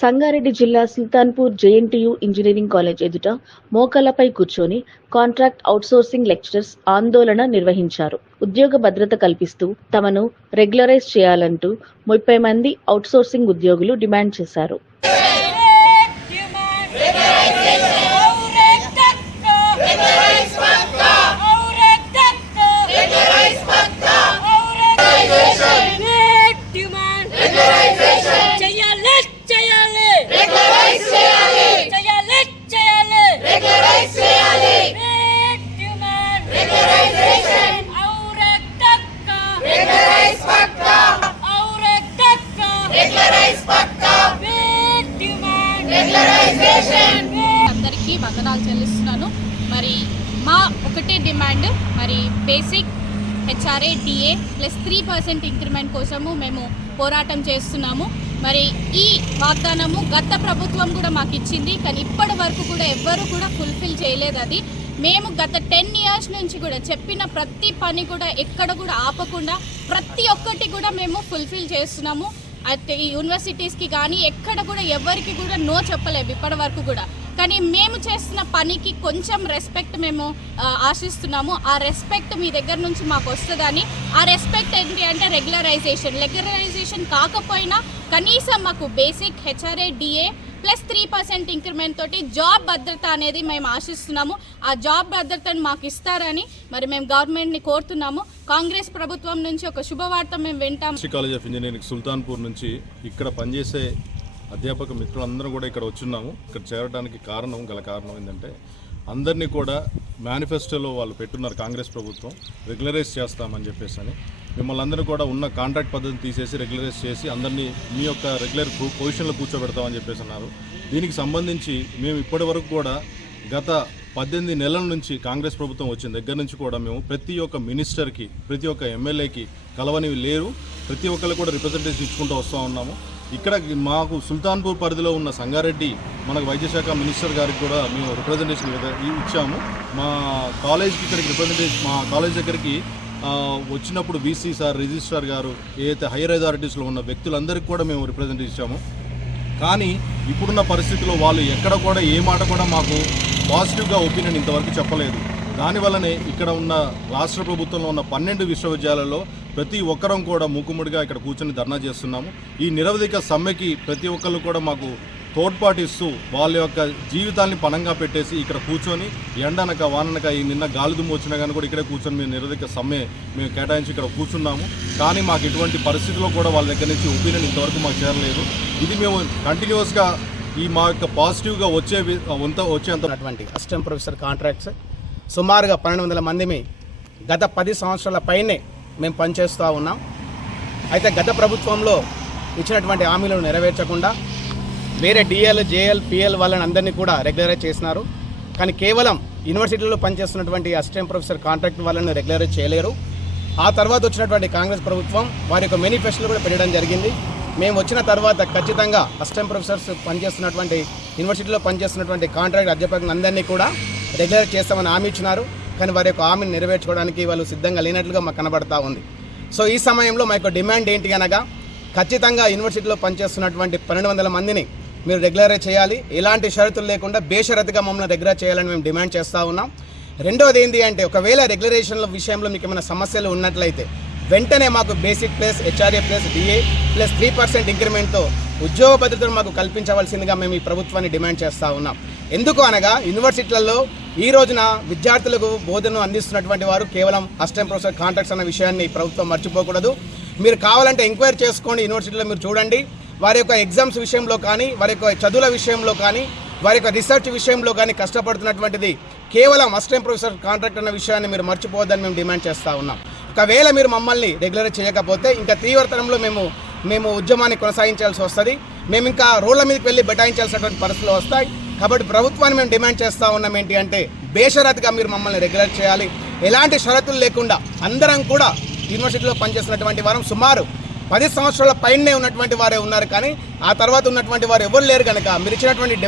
సంగారెడ్డి జిల్లా Sultanpur JNTU engineering college ఎదుట మోకాళ్ళపై కూర్చొని కాంట్రాక్ట్ అవుట్సోర్సింగ్ లెక్చరర్స్ ఆందోళన నిర్వహించారు. ఉద్యోగ భద్రత కల్పిస్తూ తమను రెగ్యులరైజ్ చేయాలంటూ ముప్పై మంది అవుట్సోర్సింగ్ ఉద్యోగులు డిమాండ్ చేశారు. ఒకటే డిమాండ్ మరి basic HRA DA plus three percent increment కోసము మేము పోరాటం చేస్తున్నాము. మరి ఈ వాగ్దానము గత ప్రభుత్వం కూడా మాకు ఇచ్చింది కానీ ఇప్పటి వరకు కూడా ఎవ్వరు కూడా ఫుల్ఫిల్ చేయలేదు అది. మేము గత టెన్ ఇయర్స్ నుంచి కూడా చెప్పిన ప్రతి పని కూడా ఎక్కడ కూడా ఆపకుండా ప్రతి ఒక్కటి కూడా మేము ఫుల్ఫిల్ చేస్తున్నాము. అయితే ఈ యూనివర్సిటీస్కి కానీ ఎక్కడ కూడా ఎవరికి కూడా నో చెప్పలేము ఇప్పటి వరకు కూడా. కానీ మేము చేస్తున్న పనికి కొంచెం రెస్పెక్ట్ మేము ఆశిస్తున్నాము. ఆ రెస్పెక్ట్ మీ దగ్గర నుంచి మాకు వస్తుందని ఆ రెస్పెక్ట్ ఏంటి అంటే రెగ్యులరైజేషన్ రెగ్యులరైజేషన్ కాకపోయినా కనీసం మాకు basic HRA DA plus three percent increment తోటి జాబ్ భద్రత అనేది మేము ఆశిస్తున్నాము. ఆ జాబ్ భద్రతను మాకు ఇస్తారని మరి మేము గవర్నమెంట్ని కోరుతున్నాము. కాంగ్రెస్ ప్రభుత్వం నుంచి ఒక శుభవార్త మేము వింటాము. కాలేజ్ ఆఫ్ ఇంజనీరింగ్ సుల్తాన్పూర్ నుంచి ఇక్కడ పనిచేసే అధ్యాపక మిత్రులందరూ కూడా ఇక్కడ వచ్చున్నాము. ఇక్కడ చేరడానికి కారణం గల కారణం ఏంటంటే అందరినీ కూడా మేనిఫెస్టోలో వాళ్ళు పెట్టున్నారు కాంగ్రెస్ ప్రభుత్వం. రెగ్యులరైజ్ చేస్తామని చెప్పేసి అని మిమ్మల్ని అందరూ కూడా ఉన్న కాంట్రాక్ట్ పద్ధతిని తీసేసి రెగ్యులరైజ్ చేసి అందరినీ మీ యొక్క రెగ్యులర్ పొజిషన్లో కూర్చోబెడతామని చెప్పేసి అన్నారు దీనికి సంబంధించి మేము ఇప్పటి వరకు కూడా గత పద్దెనిమిది నెలల నుంచి కాంగ్రెస్ ప్రభుత్వం వచ్చిన దగ్గర నుంచి కూడా మేము ప్రతి ఒక్క మినిస్టర్కి ప్రతి ఒక్క ఎమ్మెల్యేకి కలవనివి లేరు. ప్రతి ఒక్కరు కూడా రిప్రజెంటేషన్ ఇచ్చుకుంటూ వస్తూ ఉన్నాము. ఇక్కడ మాకు సుల్తాన్పూర్ పరిధిలో ఉన్న సంగారెడ్డి మనకు వైద్యశాఖ మినిస్టర్ గారికి కూడా మేము రిప్రజెంటేషన్ ఇచ్చాము. మా కాలేజ్కి ఇక్కడికి రిప్రజెంటేషన్ మా కాలేజ్ దగ్గరికి వచ్చినప్పుడు బీసీ సార్ రిజిస్ట్రార్ గారు ఏదైతే హైయర్ అథారిటీస్లో ఉన్న వ్యక్తులందరికీ కూడా మేము రిప్రజెంట్ ఇచ్చాము. కానీ ఇప్పుడున్న పరిస్థితిలో వాళ్ళు ఎక్కడ కూడా ఏ మాట కూడా మాకు పాజిటివ్గా ఒపీనియన్ ఇంతవరకు చెప్పలేదు. దానివల్లనే ఇక్కడ ఉన్న రాష్ట్ర ప్రభుత్వంలో ఉన్న పన్నెండు విశ్వవిద్యాలయాల్లో ప్రతి ఒక్కరం కూడా మూకుముడిగా ఇక్కడ కూర్చొని ధర్నా చేస్తున్నాము. ఈ నిరవధిక సమ్మెకి ప్రతి ఒక్కళ్ళు కూడా మాకు తోడ్పాటిస్తూ వాళ్ళ యొక్క జీవితాన్ని పణంగా పెట్టేసి ఇక్కడ కూర్చొని ఎండనక వాననక ఈ నిన్న గాలి దుమ్ము వచ్చినా కానీ కూడా ఇక్కడే కూర్చొని మేము నిరవధిక సమ్మె మేము కేటాయించి ఇక్కడ కూర్చున్నాము. కానీ మాకు ఇటువంటి పరిస్థితుల్లో కూడా వాళ్ళ దగ్గర నుంచి ఒపీనియన్ ఇంతవరకు మాకు చేరలేదు. ఇది మేము కంటిన్యూస్గా ఈ మా యొక్క పాజిటివ్గా వచ్చే వంత వచ్చేంత అటువంటి అసిస్టెంట్ ప్రొఫెసర్ కాంట్రాక్ట్స్ సుమారుగా పన్నెండు వందల మందిమి గత పది సంవత్సరాల పైనే మేము పనిచేస్తూ ఉన్నాం. అయితే గత ప్రభుత్వంలో ఇచ్చినటువంటి హామీలను నెరవేర్చకుండా వేరే డిఎల్ జేఎల్ పిఎల్ వాళ్ళని అందరినీ కూడా రెగ్యులరైజ్ చేసినారు. కానీ కేవలం యూనివర్సిటీలో పనిచేస్తున్నటువంటి అసిస్టెంట్ ప్రొఫెసర్ కాంట్రాక్ట్ వాళ్ళని రెగ్యులరైజ్ చేయలేరు. ఆ తర్వాత వచ్చినటువంటి కాంగ్రెస్ ప్రభుత్వం వారి యొక్క మేనిఫెస్టోలు కూడా పెట్టడం జరిగింది. మేము వచ్చిన తర్వాత ఖచ్చితంగా అసిస్టెంట్ ప్రొఫెసర్స్ పనిచేస్తున్నటువంటి యూనివర్సిటీలో పనిచేస్తున్నటువంటి కాంట్రాక్ట్ అధ్యాపకులందరినీ కూడా రెగ్యులర్ చేస్తామని హామీ ఇచ్చినారు. కానీ వారి యొక్క హామీని నెరవేర్చుకోవడానికి వాళ్ళు సిద్ధంగా లేనట్లుగా మాకు కనబడతా ఉంది. సో ఈ సమయంలో మా యొక్క డిమాండ్ ఏంటి అనగా ఖచ్చితంగా యూనివర్సిటీలో పనిచేస్తున్నటువంటి పన్నెండు వందల మందిని మీరు రెగ్యులరైజ్ చేయాలి. ఎలాంటి షరతులు లేకుండా బేషరతుగా మమ్మల్ని రెగ్యులర్ చేయాలని మేము డిమాండ్ చేస్తూ ఉన్నాం. రెండోది ఏంటి అంటే ఒకవేళ రెగ్యులరేషన్ల విషయంలో మీకు ఏమైనా సమస్యలు ఉన్నట్లయితే వెంటనే మాకు basic plus HRA plus DA plus three percent ఇంక్రిమెంట్తో ఉద్యోగ భద్రతను మాకు కల్పించవలసిందిగా మేము ఈ ప్రభుత్వాన్ని డిమాండ్ చేస్తూ ఉన్నాం. ఎందుకు అనగా యూనివర్సిటీలలో ఈ రోజున విద్యార్థులకు బోధనను అందిస్తున్నటువంటి వారు కేవలం అసిస్టెంట్ ప్రొఫెసర్ కాంట్రాక్ట్స్ అన్న విషయాన్ని ప్రభుత్వం మర్చిపోకూడదు. మీరు కావాలంటే ఎంక్వైరీ చేసుకోండి యూనివర్సిటీలో మీరు చూడండి. వారి యొక్క ఎగ్జామ్స్ విషయంలో కానీ వారి యొక్క చదువుల విషయంలో కానీ వారి యొక్క రీసెర్చ్ విషయంలో కానీ కష్టపడుతున్నటువంటిది కేవలం అసిస్టెంట్ ప్రొఫెసర్ కాంట్రాక్ట్ అన్న విషయాన్ని మీరు మర్చిపోవద్దని మేము డిమాండ్ చేస్తూ ఉన్నాం. ఒకవేళ మీరు మమ్మల్ని రెగ్యులర్ చేయకపోతే ఇంకా తీవ్రతరంలో మేము మేము ఉద్యమాన్ని కొనసాగించాల్సి వస్తుంది. మేము ఇంకా రోడ్ల మీదకి వెళ్ళి బెటాయించాల్సినటువంటి పరిస్థితులు వస్తాయి. కాబట్టి ప్రభుత్వాన్ని మేము డిమాండ్ చేస్తూ ఉన్నాం ఏంటి అంటే బేషరత్గా మీరు మమ్మల్ని రెగ్యులర్ చేయాలి. ఎలాంటి షరతులు లేకుండా అందరం కూడా యూనివర్సిటీలో పనిచేస్తున్నటువంటి వారం సుమారు పది సంవత్సరాల పైనే ఉన్నటువంటి వారే ఉన్నారు కానీ ఆ తర్వాత ఉన్నటువంటి వారు ఎవరు లేరు కనుక మీరు ఇచ్చినటువంటి